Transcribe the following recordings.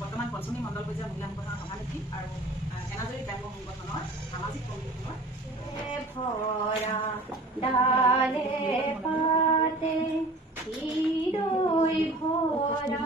বৰ্তমান পঞ্চমী মণ্ডল পৰ্যায়ৰ মহিলা সংগঠনৰ সভানেত্ৰী আৰু এনাজৰী গ্ৰাম্য সংগঠনৰ সামাজিক কমিটিখনৰ ভৰা ডালে পাতে হৃদয় ভৰা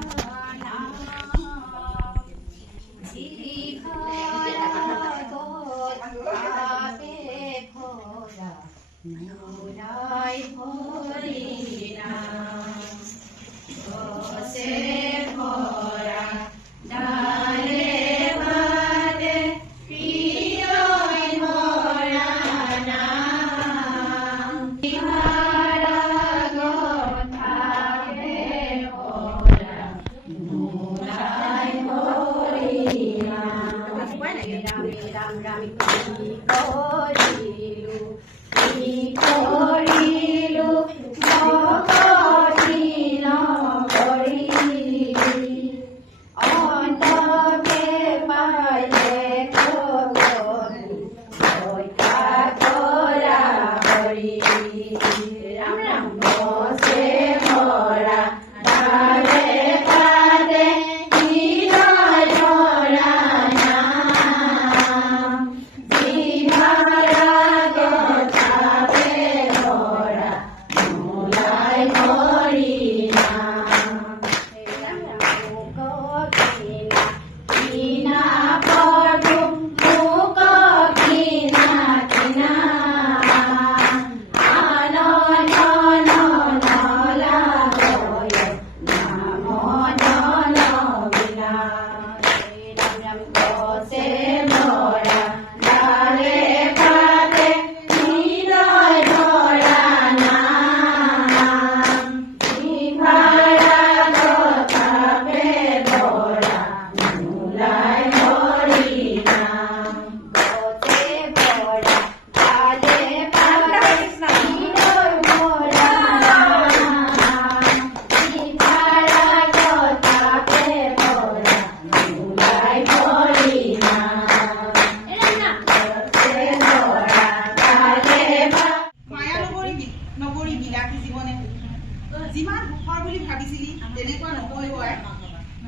যিমান সুখৰ বুলি ভাবিছিলি তেনেকুৱা নহয় হয়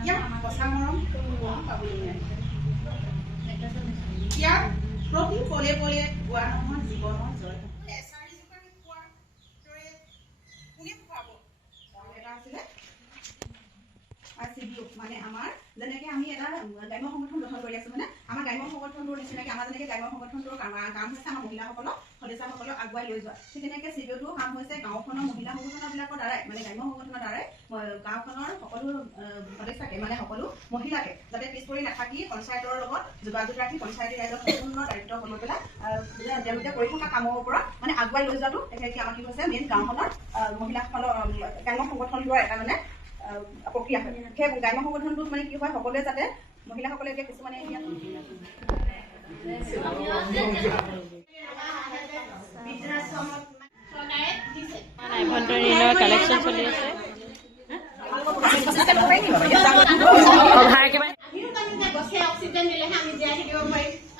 ইয়াক কথা মৰম পাবলৈ নাই ইয়াক প্ৰতি পলে পলে গোৱা নহয় জীৱনৰ জয় এছাৰি জোকাৰি খোৱাৰ দৰে কোনে খুৱাব এটা আছিলে আৰচিডিও মানে আমাৰ যেনেকৈ আমি এটা গ্ৰাম্য সংগঠন গঠন কৰি আছোঁ মানে আমাৰ গ্ৰাম্য সংগঠনটোৰ নিচিনাকৈ আমাৰ যেনেকৈ গ্ৰাম্য সংগঠনটোৰ কাম হৈছে আমাৰ মহিলাসকলক সদস্যসকলক আগুৱাই লৈ যোৱা ঠিক তেনেকৈ চিডিঅ'টোও কাম হৈছে গাঁওখনৰ মহিলা সংগঠনবিলাকৰ দ্বাৰাই মানে গ্ৰাম্য সংগঠনৰ দ্বাৰাই গাঁওখনৰ সকলো সদস্যকে মানে সকলো মহিলাকে যাতে পিছ পৰি নাথাকি পঞ্চায়তৰ লগত যোগাযোগ ৰাখি পঞ্চায়তী ৰাইজৰ সম্পূৰ্ণ দায়িত্ব লৈ পেলাই তেওঁলোকে কৰি থকা কামৰ ওপৰত মানে আগুৱাই লৈ যোৱাটো তেখেতে আমাৰ কি হৈছে মেইন গাঁওখনৰ মহিলাসকলৰ গ্ৰাম্য সংগঠনটোৰ এটা মানে প্ৰক্ৰিয়া হয় সেই গ্ৰাম্য সংগঠনটোত মানে কি হয় সকলোৱে যাতে মহিলাসকলে এতিয়া কিছুমানে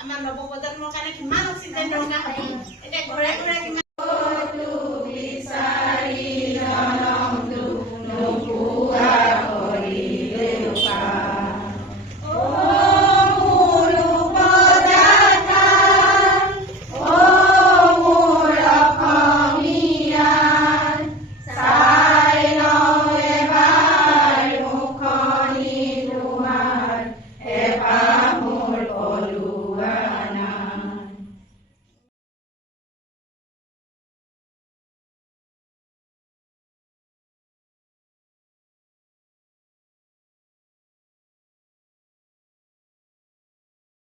আমাৰ নৱপ্ৰজন্মৰ কাৰণে কিমান অক্সিজেন দৰকাৰ হয় এতিয়া ঘৰে ঘৰে